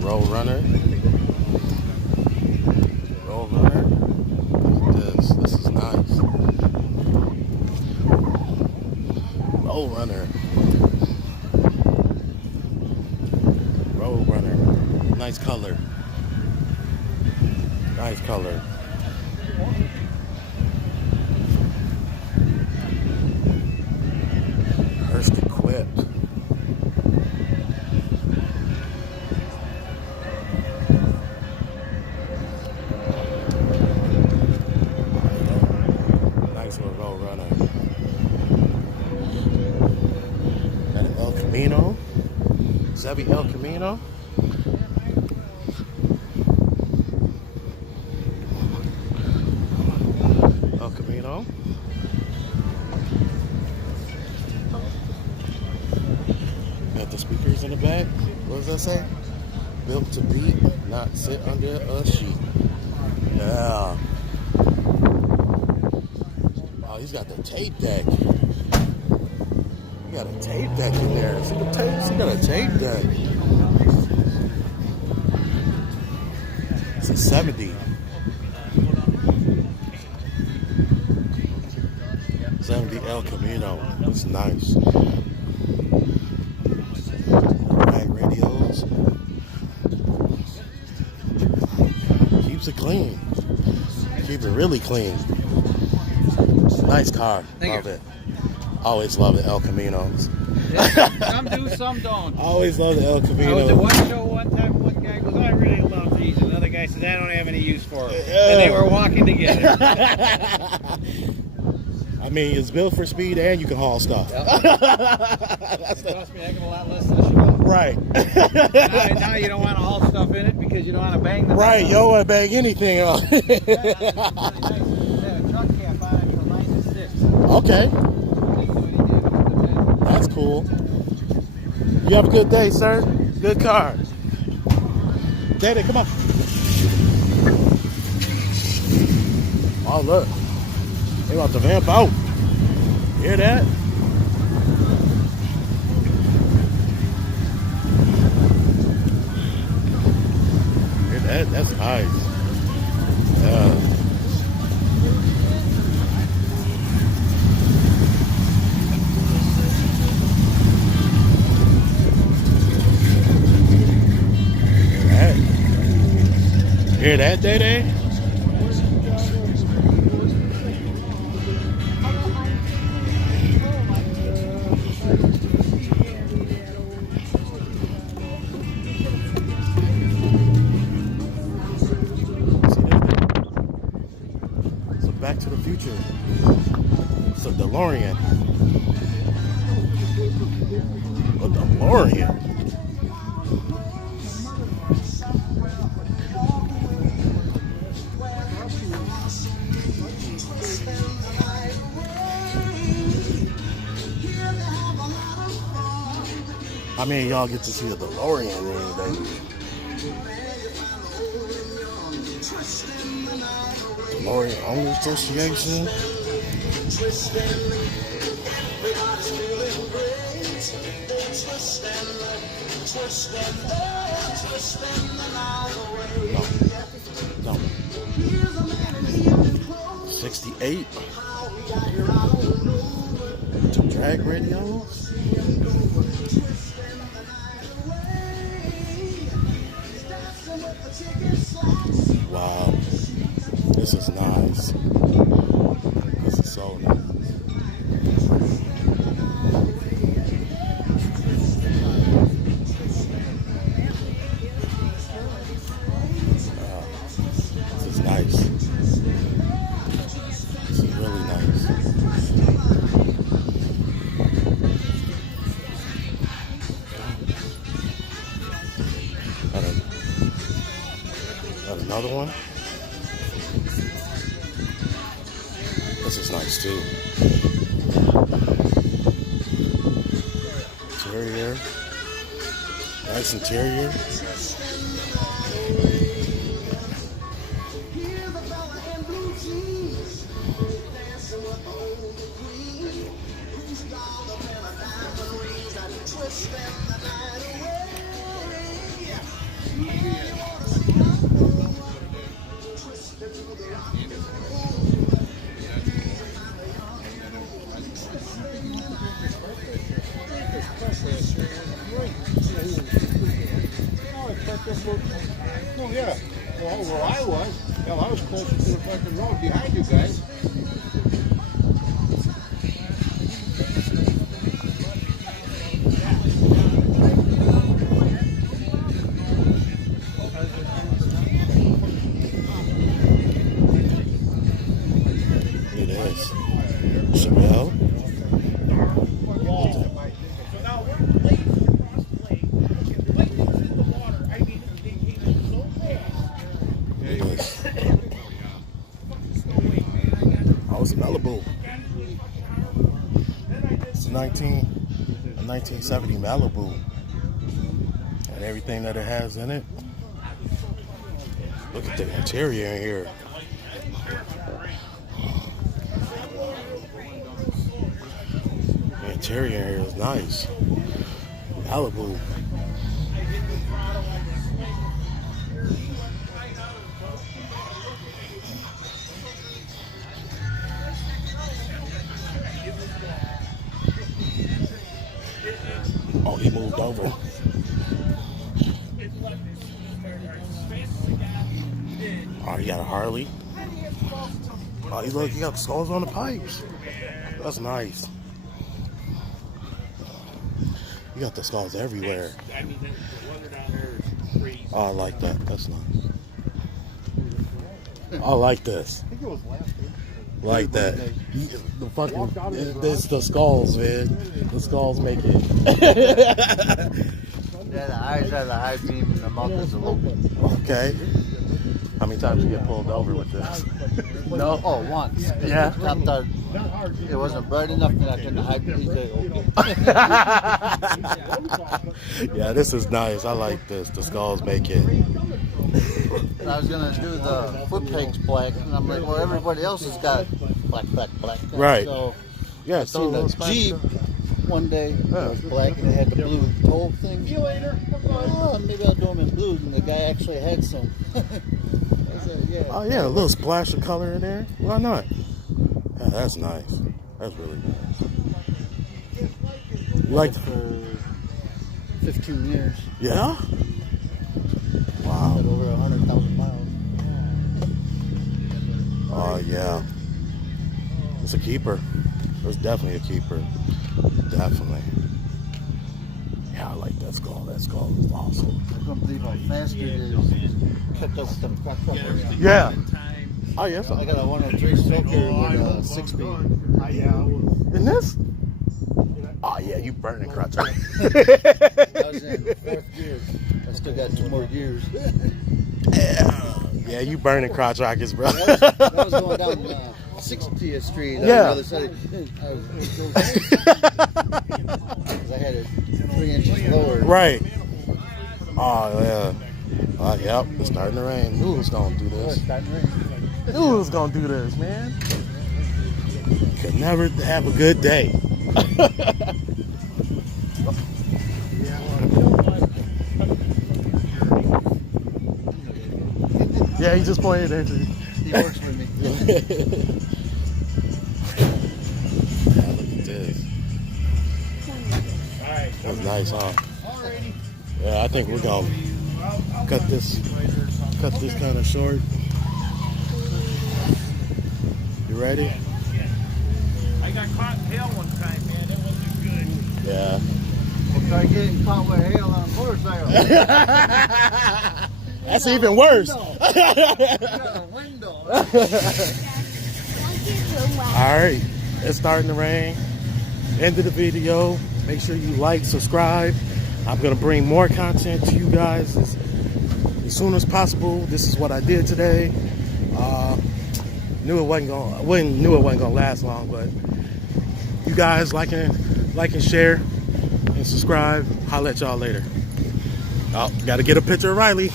Road Runner. Road Runner. This is nice. Road Runner. Road Runner. Nice color. Nice color. First equipped. Nice little Road Runner. Got an El Camino. Chevy El Camino. El Camino. Got the speakers in the back. What does that say? Built to beat, not sit under a sheet. Yeah. Oh, he's got the tape deck. He got a tape deck in there. See the tapes? He got a tape deck. It's a 70. 70 El Camino. It's nice. Right radios. Keeps it clean. Keep it really clean. Nice car. Love it. Always love the El Caminos. Yeah, some do, some don't. Always love the El Camino. I was at one show one time, one guy goes, I really love these. Another guy says, I don't have any use for them. And they were walking together. I mean, it's built for speed and you can haul stuff. Yep. It cost me a heck of a lot less than a show. Right. Now you don't want to haul stuff in it because you don't want to bang the Right, you don't want to bang anything up. Yeah, truck cap on it for 96. Okay. That's cool. You have a good day, sir. Good car. Daddy, come on. Oh, look. They about to vamp out. Hear that? Hear that? That's nice. Yeah. Hear that, Day-Day? So Back to the Future. It's a DeLorean. A DeLorean. How many of y'all get to see the DeLorean any day? DeLorean Owners Association. No. 68. Two drag radios. Wow, this is nice. This is so nice. Wow, this is nice. This is really nice. Got another one. This is nice too. Interior. Nice interior. Oh, yeah. Well, where I was, hell, I was closer to the fucking road behind you guys. Look at this. Chevelle. So now we're late across the lake. Lake is in the water. I mean, they came in so fast. Look at this. Oh, it's a Malibu. It's a 1970 Malibu. And everything that it has in it. Look at the interior in here. The interior in here is nice. Malibu. Oh, he moved over. Oh, you got a Harley. Oh, you look, you got skulls on the pipes. That's nice. You got the skulls everywhere. I mean, the weather down there is crazy. Oh, I like that. That's nice. I like this. I think it was last week. Like that. The fucking, it's the skulls, man. The skulls make it. Yeah, the eyes are the high beam and the mouth is a low beam. Okay. How many times you get pulled over with this? No? Oh, once. Yeah. I thought it wasn't bright enough and I couldn't high beam. Yeah, this is nice. I like this. The skulls make it. I was gonna do the foot pegs black, and I'm like, well, everybody else has got black, black, black. Right. So Yeah, I seen the so Jeep one day. It was black and it had the blue toe thing. See you later. Oh, maybe I'll do them in blue, and the guy actually had some. I said, yeah. Oh yeah, a little splash of color in there. Why not? Yeah, that's nice. That's really nice. You like for 15 years. Yeah? Got Wow. over 100,000 miles. Oh yeah. It's a keeper. It's definitely a keeper. Definitely. Yeah, I like that skull. That skull is awesome. I can't believe how fast it is. Kept up with them crack truckers. Yeah. Oh yes. I got a 103 stroker with a 6-speed. In this? Oh yeah, you burning crotch. I was in 4th gear. I still got 2 more gears. Yeah, you burning crotch rockets, bro. That was going down 60th Street on the Yeah. other side. I had it 3 inches lower. Right. Oh yeah. Yep, it's starting to rain. Knew it was gonna do this. Knew it was gonna do this, man. Could never have a good day. Yeah, he just pointed at you. He works with me. Yeah, look at this. That's nice, huh? Yeah, I think we're gonna cut this kind of short. You ready? I got caught in hail one time, man. That wasn't good. Yeah. We'll try getting caught with hail on a motorcycle. That's even worse. Got a window. All right, it's starting to rain. End of the video. Make sure you like, subscribe. I'm gonna bring more content to you guys as soon as possible. This is what I did today. Knew it wasn't gonna last long, but you guys like and share and subscribe. I'll let y'all later. Oh, gotta get a picture of Riley.